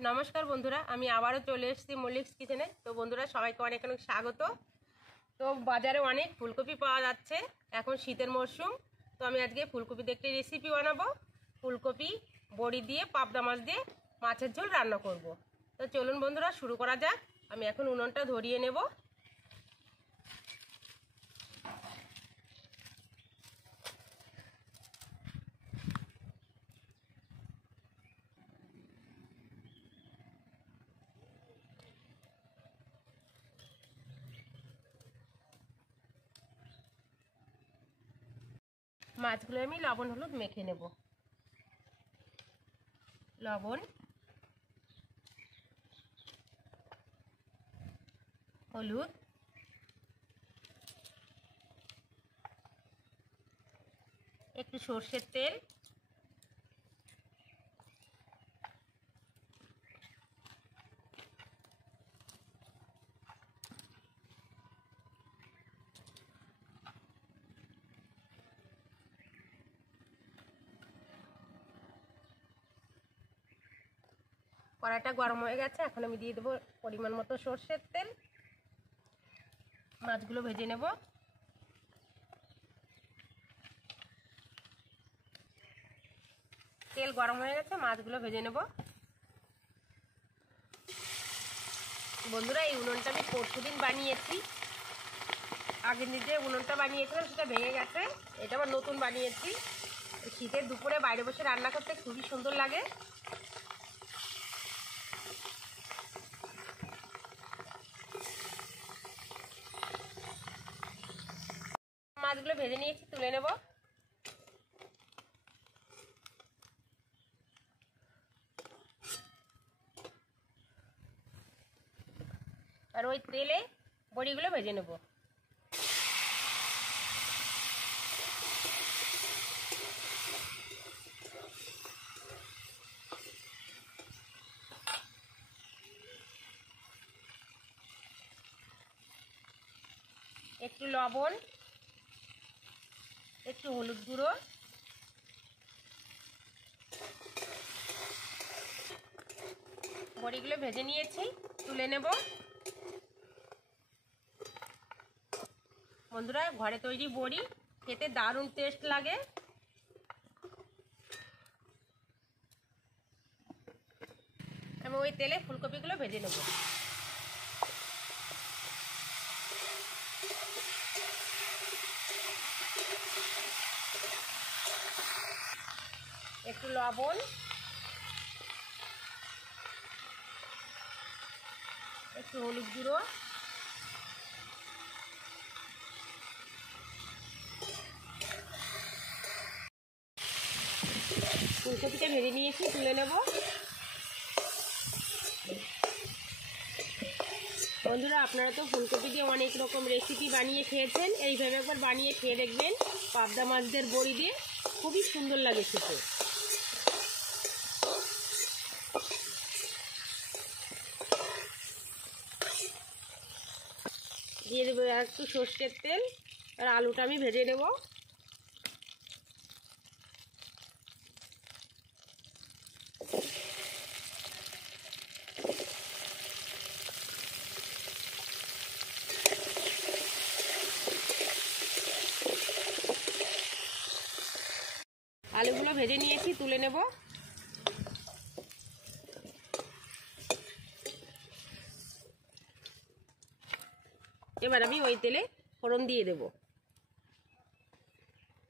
नमस्कार बंधुरा आमी आबारो चले एसेछि मल्लिक्स किचेने। तो बंधुरा सबाइके अनेक अनेक स्वागत। तो बाजारे अनेक फुलकपि पाওয়া যাচ্ছে, এখন শীতের মরশুম। তো আমি আজকে ফুলকপি দিয়ে একটা রেসিপি বানাবো। ফুলকপি বড়ি দিয়ে পাবদা মাছ দিয়ে মাছের ঝোল রান্না করব। তো চলুন বন্ধুরা শুরু করা যাক। আমি এখন উনুনটা ধরিয়ে নেব। মাছগুলো আমি লবণ হলুদ মেখে নেব। লবণ হলুদ একটু সরষের তেল, কড়াইটা গরম হয়ে গেছে। এখন আমি দিয়ে দেবো পরিমাণ মতো সরষের তেল। মাছগুলো ভেজে নেব। তেল গরম হয়ে গেছে, মাছগুলো ভেজে নেব। বন্ধুরা এই উনুনটা আমি পরশুদিন বানিয়েছি। আগের দিন যে উনুনটা বানিয়েছিলাম সেটা ভেঙে গেছে, এটা আবার নতুন বানিয়েছি। শীতের দুপুরে বাইরে বসে রান্না করতে খুবই সুন্দর লাগে। মাছগুলো ভেজে নিয়েছি, তুলে নেব। আর ওই তেলে বড়িগুলো ভেজে নেব। একটু লবণ, একটু হলুদ গুঁড়ো, বড়িগুলো ভেজে নিয়েছি, তুলে নেব। বন্ধুরা ঘরে তৈরি বড়ি খেতে দারুণ টেস্ট লাগে। আমি ওই তেলে ফুলকপিগুলো ভেজে নেব। একটু লবণ, একটু হলুদ গুঁড়ো, ফুলকপিটা ভেজে নিয়েছি, তুলে নেব। বন্ধুরা আপনারা তো ফুলকপি দিয়ে অনেক রকম রেসিপি বানিয়ে খেয়েছেন, এইভাবে একবার বানিয়ে খেয়ে দেখবেন। পাবদা মাছদের বড়ি দিয়ে খুবই সুন্দর লাগে খেতে। দিয়ে দেবো একটু সর্ষের তেল। আর আলুটা আমি ভেজে নেব। আলুগুলো ভেজে নিয়েছি, তুলে নেব। এবার আমি ওই তেলে ফোড়ন দিয়ে দেব।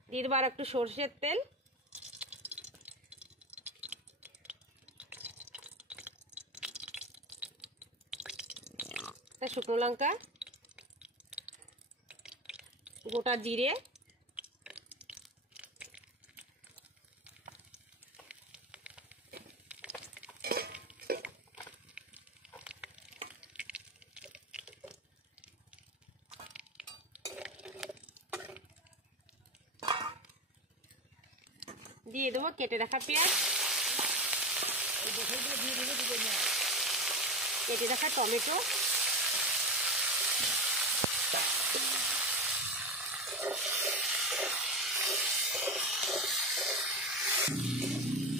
দিয়ে দেবো আর একটু সর্ষের তেল, শুকনো লঙ্কা, গোটা জিরে, দিয়ে দেবো কেটে রাখা পেঁয়াজ, কেটে রাখা টমেটো,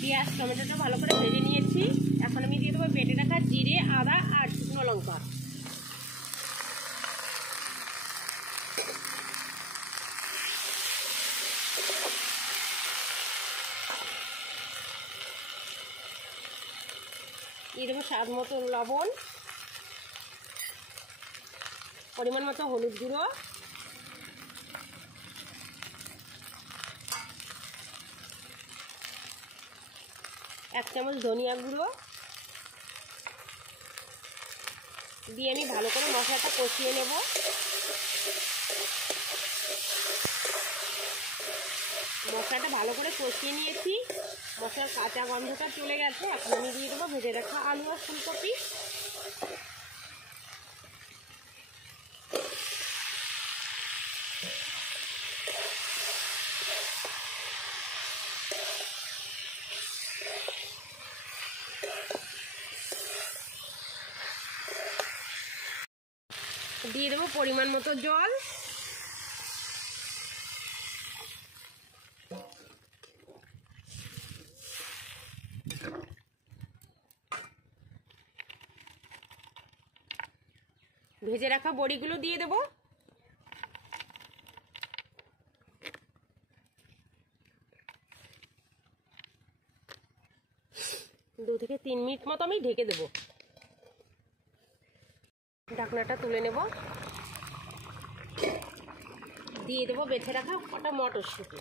পেঁয়াজ টমেটোটা ভালো করে ভেজে নিয়েছি। এখন আমি দিয়ে দেবো বেটে দিয়ে দেবো স্বাদ মতো লবণ, পরিমাণ মতো হলুদ গুঁড়ো, এক চামচ ধনিয়া গুঁড়ো দিয়ে আমি ভালো করে মশলাটা কষিয়ে নেব। মশলাটা ভালো করে কষিয়ে নিয়েছি, মশলার কাঁচা গন্ধটা চলে গেছে। এখন আমি দিয়ে দেবো ভেজে রাখা আলু আর ফুলকপি। দিয়ে দেবো পরিমাণ মতো জল। ভেজে রাখা বড়িগুলো দিয়ে দেবো। 2 থেকে 3 মিনিট মতো আমি ঢেকে দেবো। ঢাকনাটা তুলে নেব। দিয়ে দেবো বেছে রাখা কটা মটরশুঁটি।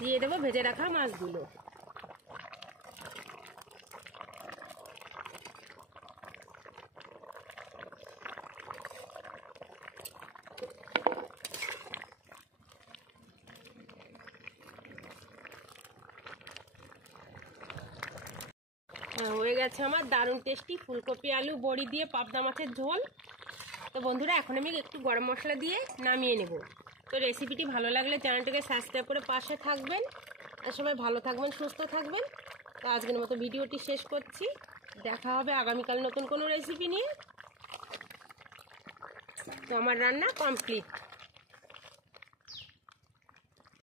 দিয়ে দেবো ভেজে রাখা মাছগুলো। হয়ে গেছে আমার দারুণ টেস্টি ফুলকপি আলু বড়ি দিয়ে পাবদা মাছের ঝোল। তো বন্ধুরা এখন আমি একটু গরম মশলা দিয়ে নামিয়ে নেব। তো রেসিপিটি ভালো লাগলে চ্যানেলটাকে সাবস্ক্রাইব করে পাশে থাকবেন। আর সবাই ভালো থাকবেন, সুস্থ থাকবেন। তো আজকের মতো ভিডিওটি শেষ করছি। দেখা হবে আগামীকাল নতুন কোনো রেসিপি নিয়ে। তো আমার রান্না কমপ্লিট।